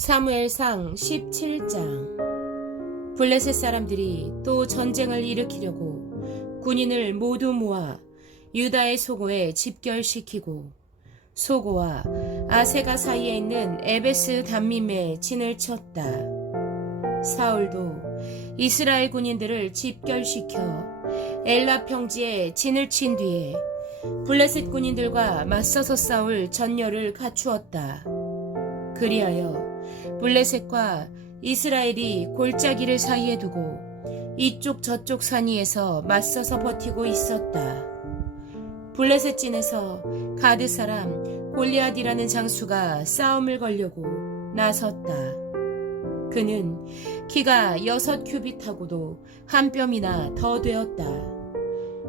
사무엘상 17장. 블레셋 사람들이 또 전쟁을 일으키려고 군인을 모두 모아 유다의 소고에 집결시키고 소고와 아세가 사이에 있는 에베스 담밈에 진을 쳤다. 사울도 이스라엘 군인들을 집결시켜 엘라 평지에 진을 친 뒤에 블레셋 군인들과 맞서서 싸울 전열을 갖추었다. 그리하여 블레셋과 이스라엘이 골짜기를 사이에 두고 이쪽 저쪽 산 위에서 맞서서 버티고 있었다. 블레셋 진에서 가드 사람 골리앗이라는 장수가 싸움을 걸려고 나섰다. 그는 키가 6규빗하고도 한 뼘이나 더 되었다.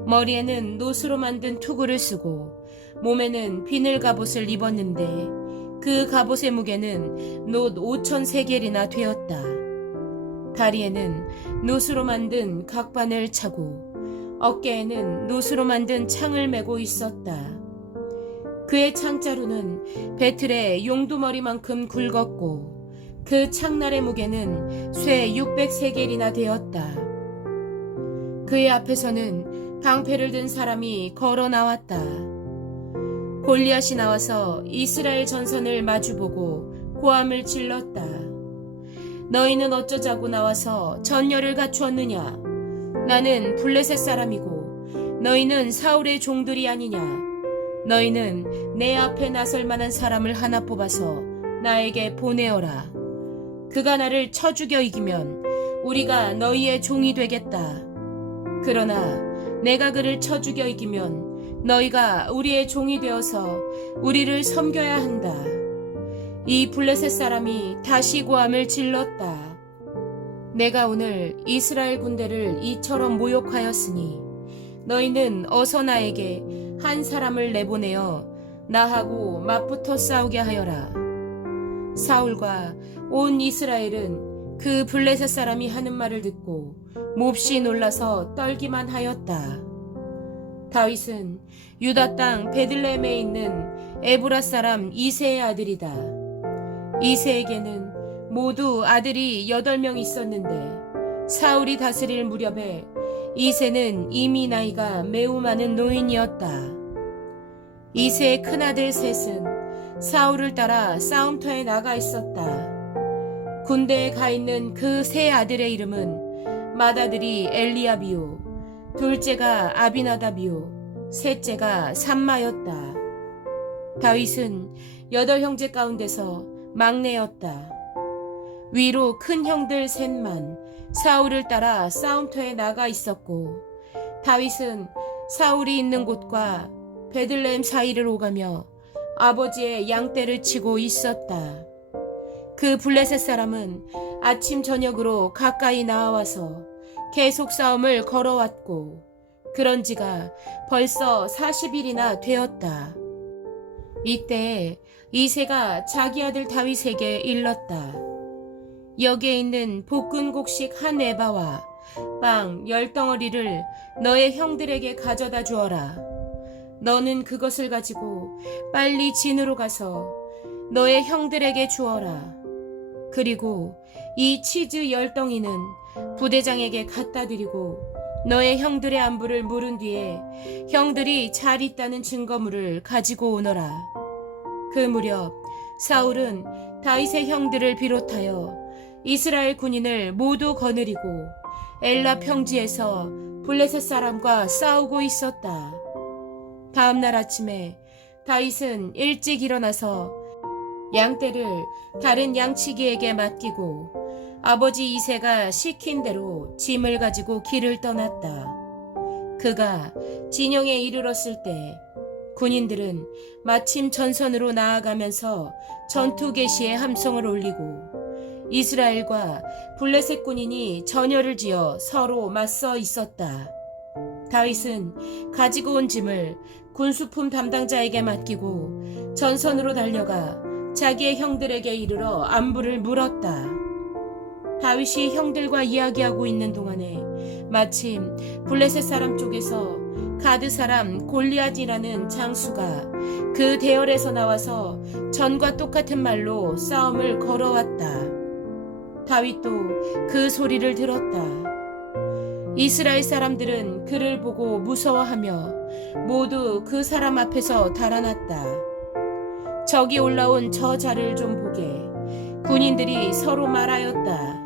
머리에는 노수로 만든 투구를 쓰고 몸에는 비늘 갑옷을 입었는데 그 갑옷의 무게는 놋 5,000세겔이나 되었다. 다리에는 노수로 만든 각반을 차고 어깨에는 노수로 만든 창을 메고 있었다. 그의 창자루는 배틀의 용두머리만큼 굵었고 그 창날의 무게는 쇠 600세겔이나 되었다. 그의 앞에서는 방패를 든 사람이 걸어 나왔다. 골리앗이 나와서 이스라엘 전선을 마주보고 고함을 질렀다. 너희는 어쩌자고 나와서 전열을 갖추었느냐? 나는 블레셋 사람이고 너희는 사울의 종들이 아니냐? 너희는 내 앞에 나설 만한 사람을 하나 뽑아서 나에게 보내어라. 그가 나를 쳐 죽여 이기면 우리가 너희의 종이 되겠다. 그러나 내가 그를 쳐 죽여 이기면 너희가 우리의 종이 되어서 우리를 섬겨야 한다. 이 블레셋 사람이 다시 고함을 질렀다. 내가 오늘 이스라엘 군대를 이처럼 모욕하였으니 너희는 어서 나에게 한 사람을 내보내어 나하고 맞붙어 싸우게 하여라. 사울과 온 이스라엘은 그 블레셋 사람이 하는 말을 듣고 몹시 놀라서 떨기만 하였다. 다윗은 유다 땅 베들레헴에 있는 에브라 사람 이새의 아들이다. 이새에게는 모두 아들이 8명 있었는데 사울이 다스릴 무렵에 이새는 이미 나이가 매우 많은 노인이었다. 이새의 큰아들 셋은 사울을 따라 싸움터에 나가 있었다. 군대에 가 있는 그 세 아들의 이름은 맏아들이 엘리압이요, 둘째가 아비나답이요, 셋째가 삼마였다. 다윗은 8형제 가운데서 막내였다. 위로 큰 형들 셋만 사울을 따라 싸움터에 나가 있었고 다윗은 사울이 있는 곳과 베들레헴 사이를 오가며 아버지의 양떼를 치고 있었다. 그 블레셋 사람은 아침 저녁으로 가까이 나와서 계속 싸움을 걸어왔고 그런 지가 벌써 40일이나 되었다. 이때 이새가 자기 아들 다윗에게 일렀다. 여기에 있는 볶은 곡식 한 에바와 빵 10덩어리를 너의 형들에게 가져다 주어라. 너는 그것을 가지고 빨리 진으로 가서 너의 형들에게 주어라. 그리고 이 치즈 10덩이는 부대장에게 갖다 드리고 너의 형들의 안부를 물은 뒤에 형들이 잘 있다는 증거물을 가지고 오너라. 그 무렵 사울은 다윗의 형들을 비롯하여 이스라엘 군인을 모두 거느리고 엘라 평지에서 블레셋 사람과 싸우고 있었다. 다음 날 아침에 다윗은 일찍 일어나서 양떼를 다른 양치기에게 맡기고 아버지 이새가 시킨 대로 짐을 가지고 길을 떠났다. 그가 진영에 이르렀을 때 군인들은 마침 전선으로 나아가면서 전투 개시의 함성을 올리고 이스라엘과 블레셋 군인이 전열을 지어 서로 맞서 있었다. 다윗은 가지고 온 짐을 군수품 담당자에게 맡기고 전선으로 달려가 자기의 형들에게 이르러 안부를 물었다. 다윗이 형들과 이야기하고 있는 동안에 마침 블레셋 사람 쪽에서 가드 사람 골리앗이라는 장수가 그 대열에서 나와서 전과 똑같은 말로 싸움을 걸어왔다. 다윗도 그 소리를 들었다. 이스라엘 사람들은 그를 보고 무서워하며 모두 그 사람 앞에서 달아났다. 적이 올라온 저 자를 좀 보게. 군인들이 서로 말하였다.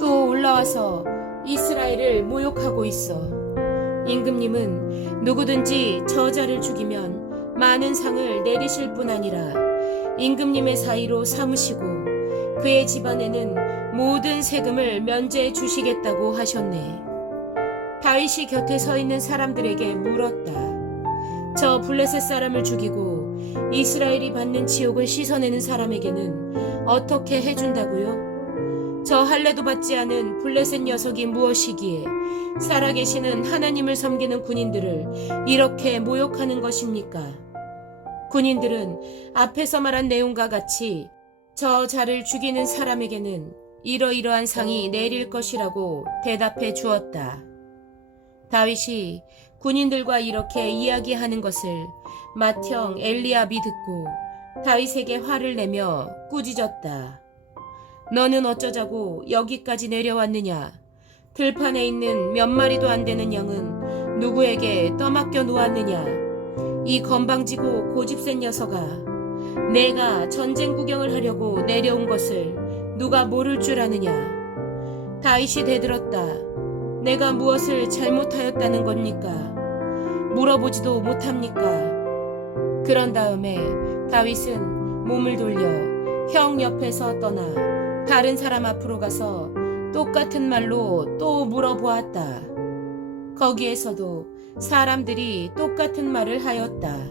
또 올라와서 이스라엘을 모욕하고 있어. 임금님은 누구든지 저자를 죽이면 많은 상을 내리실 뿐 아니라 임금님의 사이로 삼으시고 그의 집안에는 모든 세금을 면제해 주시겠다고 하셨네. 다윗이 곁에 서 있는 사람들에게 물었다. 저 블레셋 사람을 죽이고 이스라엘이 받는 지옥을 씻어내는 사람에게는 어떻게 해준다고요? 저 할례도 받지 않은 블레셋 녀석이 무엇이기에 살아계시는 하나님을 섬기는 군인들을 이렇게 모욕하는 것입니까? 군인들은 앞에서 말한 내용과 같이 저 자를 죽이는 사람에게는 이러이러한 상이 내릴 것이라고 대답해 주었다. 다윗이 군인들과 이렇게 이야기하는 것을 맏형 엘리압이 듣고 다윗에게 화를 내며 꾸짖었다. 너는 어쩌자고 여기까지 내려왔느냐? 들판에 있는 몇 마리도 안 되는 양은 누구에게 떠맡겨 놓았느냐? 이 건방지고 고집센 녀석아, 내가 전쟁 구경을 하려고 내려온 것을 누가 모를 줄 아느냐? 다윗이 대들었다. 내가 무엇을 잘못하였다는 겁니까? 물어보지도 못합니까? 그런 다음에 다윗은 몸을 돌려 형 옆에서 떠나 다른 사람 앞으로 가서 똑같은 말로 또 물어보았다. 거기에서도 사람들이 똑같은 말을 하였다.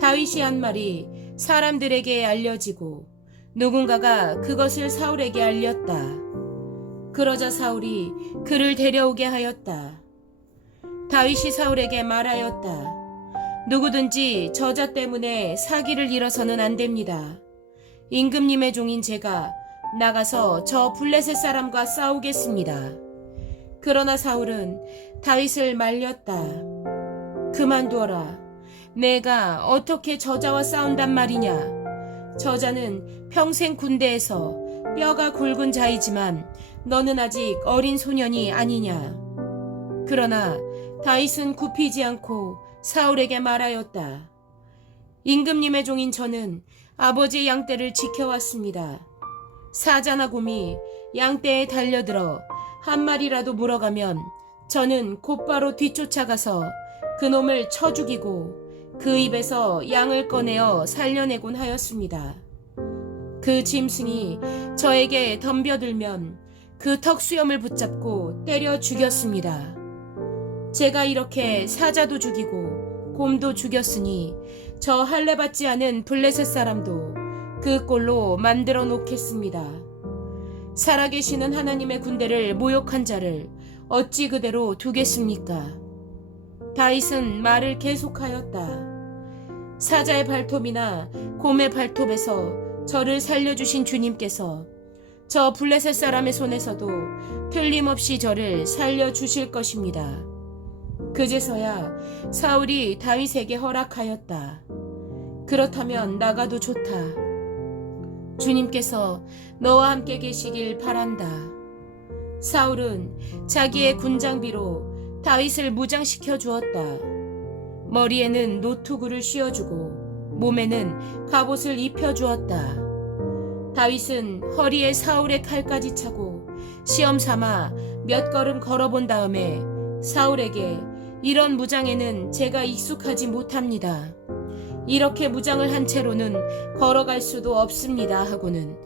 다윗이 한 말이 사람들에게 알려지고 누군가가 그것을 사울에게 알렸다. 그러자 사울이 그를 데려오게 하였다. 다윗이 사울에게 말하였다. 누구든지 저자 때문에 사기를 잃어서는 안 됩니다. 임금님의 종인 제가 나가서 저 블레셋 사람과 싸우겠습니다. 그러나 사울은 다윗을 말렸다. 그만두어라. 내가 어떻게 저자와 싸운단 말이냐. 저자는 평생 군대에서 뼈가 굵은 자이지만 너는 아직 어린 소년이 아니냐. 그러나 다윗은 굽히지 않고 사울에게 말하였다. 임금님의 종인 저는 아버지의 양떼를 지켜왔습니다. 사자나 곰이 양떼에 달려들어 한 마리라도 물어가면 저는 곧바로 뒤쫓아가서 그놈을 쳐 죽이고 그 입에서 양을 꺼내어 살려내곤 하였습니다. 그 짐승이 저에게 덤벼들면 그 턱수염을 붙잡고 때려 죽였습니다. 제가 이렇게 사자도 죽이고 곰도 죽였으니 저 할례 받지 않은 블레셋 사람도 그 꼴로 만들어 놓겠습니다. 살아계시는 하나님의 군대를 모욕한 자를 어찌 그대로 두겠습니까? 다윗은 말을 계속하였다. 사자의 발톱이나 곰의 발톱에서 저를 살려주신 주님께서 저 블레셋 사람의 손에서도 틀림없이 저를 살려주실 것입니다. 그제서야 사울이 다윗에게 허락하였다. 그렇다면 나가도 좋다. 주님께서 너와 함께 계시길 바란다. 사울은 자기의 군장비로 다윗을 무장시켜 주었다. 머리에는 노투구를 씌워주고 몸에는 갑옷을 입혀주었다. 다윗은 허리에 사울의 칼까지 차고 시험삼아 몇 걸음 걸어본 다음에 사울에게 이런 무장에는 제가 익숙하지 못합니다. 이렇게 무장을 한 채로는 걸어갈 수도 없습니다 하고는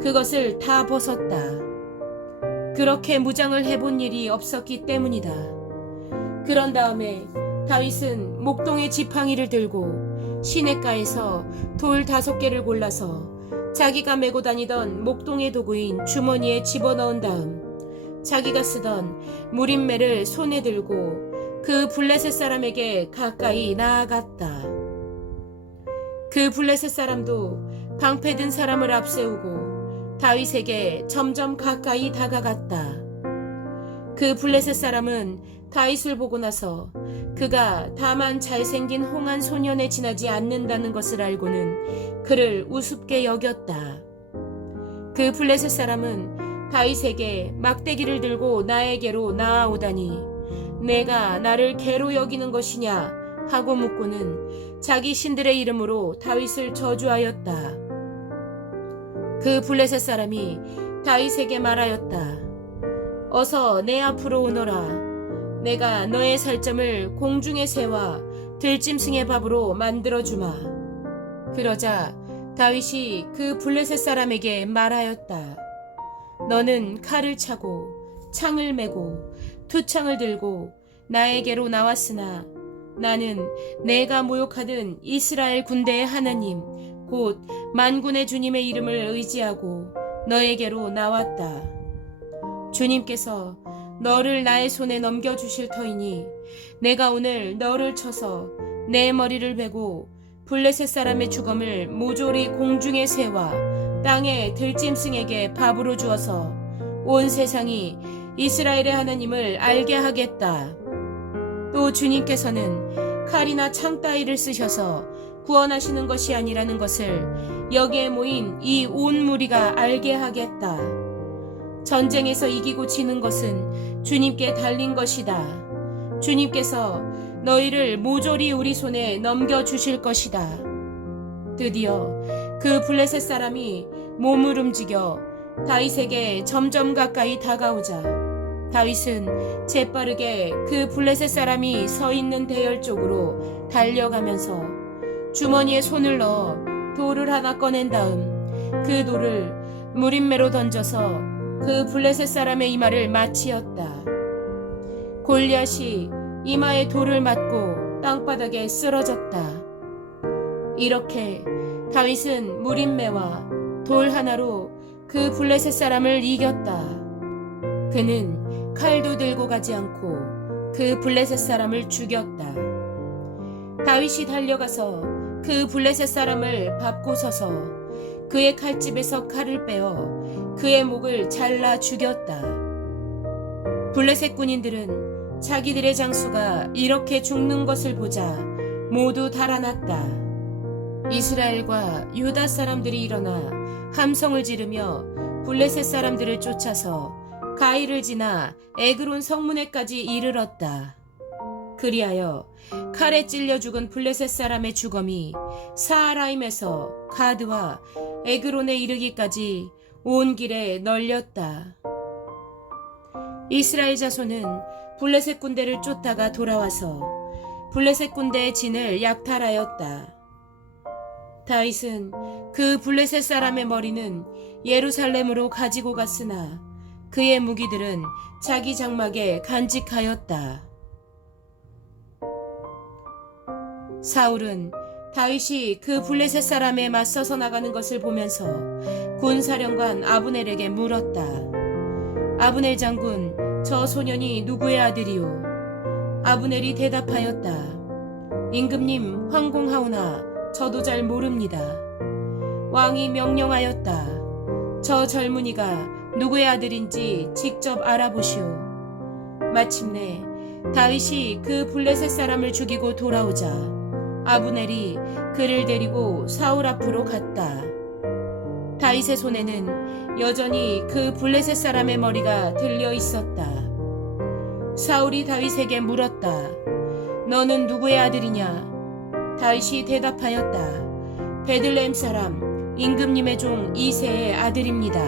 그것을 다 벗었다. 그렇게 무장을 해본 일이 없었기 때문이다. 그런 다음에 다윗은 목동의 지팡이를 들고 시냇가에서 돌 5개를 골라서 자기가 메고 다니던 목동의 도구인 주머니에 집어넣은 다음 자기가 쓰던 무림매를 손에 들고 그 블레셋 사람에게 가까이 나아갔다. 그 블레셋 사람도 방패든 사람을 앞세우고 다윗에게 점점 가까이 다가갔다. 그 블레셋 사람은 다윗을 보고 나서 그가 다만 잘생긴 홍한 소년에 지나지 않는다는 것을 알고는 그를 우습게 여겼다. 그 블레셋 사람은 다윗에게 막대기를 들고 나에게로 나아오다니 내가 나를 개로 여기는 것이냐 하고 묻고는 자기 신들의 이름으로 다윗을 저주하였다. 그 블레셋 사람이 다윗에게 말하였다. 어서 내 앞으로 오너라. 내가 너의 살점을 공중의 새와 들짐승의 밥으로 만들어주마. 그러자 다윗이 그 블레셋 사람에게 말하였다. 너는 칼을 차고 창을 메고 투창을 들고 나에게로 나왔으나 나는 내가 모욕하던 이스라엘 군대의 하나님 곧 만군의 주님의 이름을 의지하고 너에게로 나왔다. 주님께서 너를 나의 손에 넘겨주실 터이니 내가 오늘 너를 쳐서 내 머리를 베고 블레셋 사람의 주검을 모조리 공중의 새와 땅의 들짐승에게 밥으로 주어서 온 세상이 이스라엘의 하나님을 알게 하겠다. 또 주님께서는 칼이나 창 따위를 쓰셔서 구원하시는 것이 아니라는 것을 여기에 모인 이 온 무리가 알게 하겠다. 전쟁에서 이기고 지는 것은 주님께 달린 것이다. 주님께서 너희를 모조리 우리 손에 넘겨주실 것이다. 드디어 그 블레셋 사람이 몸을 움직여 다윗에게 점점 가까이 다가오자 다윗은 재빠르게 그 블레셋 사람이 서 있는 대열 쪽으로 달려가면서 주머니에 손을 넣어 돌을 하나 꺼낸 다음 그 돌을 무림매로 던져서 그 블레셋 사람의 이마를 맞히었다. 골리앗이 이마에 돌을 맞고 땅바닥에 쓰러졌다. 이렇게 다윗은 무림매와 돌 하나로 그 블레셋 사람을 이겼다. 그는 칼도 들고 가지 않고 그 블레셋 사람을 죽였다. 다윗이 달려가서 그 블레셋 사람을 밟고 서서 그의 칼집에서 칼을 빼어 그의 목을 잘라 죽였다. 블레셋 군인들은 자기들의 장수가 이렇게 죽는 것을 보자 모두 달아났다. 이스라엘과 유다 사람들이 일어나 함성을 지르며 블레셋 사람들을 쫓아서 가이를 지나 에그론 성문에까지 이르렀다. 그리하여 칼에 찔려 죽은 블레셋 사람의 주검이 사하라임에서 가드와 에그론에 이르기까지 온 길에 널렸다. 이스라엘 자손은 블레셋 군대를 쫓다가 돌아와서 블레셋 군대의 진을 약탈하였다. 다윗은 그 블레셋 사람의 머리는 예루살렘으로 가지고 갔으나 그의 무기들은 자기 장막에 간직하였다. 사울은 다윗이 그 블레셋 사람에 맞서서 나가는 것을 보면서 군사령관 아브넬에게 물었다. 아브넬 장군, 저 소년이 누구의 아들이오? 아브넬이 대답하였다. 임금님 황공하오나 저도 잘 모릅니다. 왕이 명령하였다. 저 젊은이가 누구의 아들인지 직접 알아보시오. 마침내 다윗이 그 블레셋 사람을 죽이고 돌아오자 아브넬이 그를 데리고 사울 앞으로 갔다. 다윗의 손에는 여전히 그 블레셋 사람의 머리가 들려 있었다. 사울이 다윗에게 물었다. 너는 누구의 아들이냐? 다윗이 대답하였다. 베들레헴 사람 임금님의 종 이새의 아들입니다.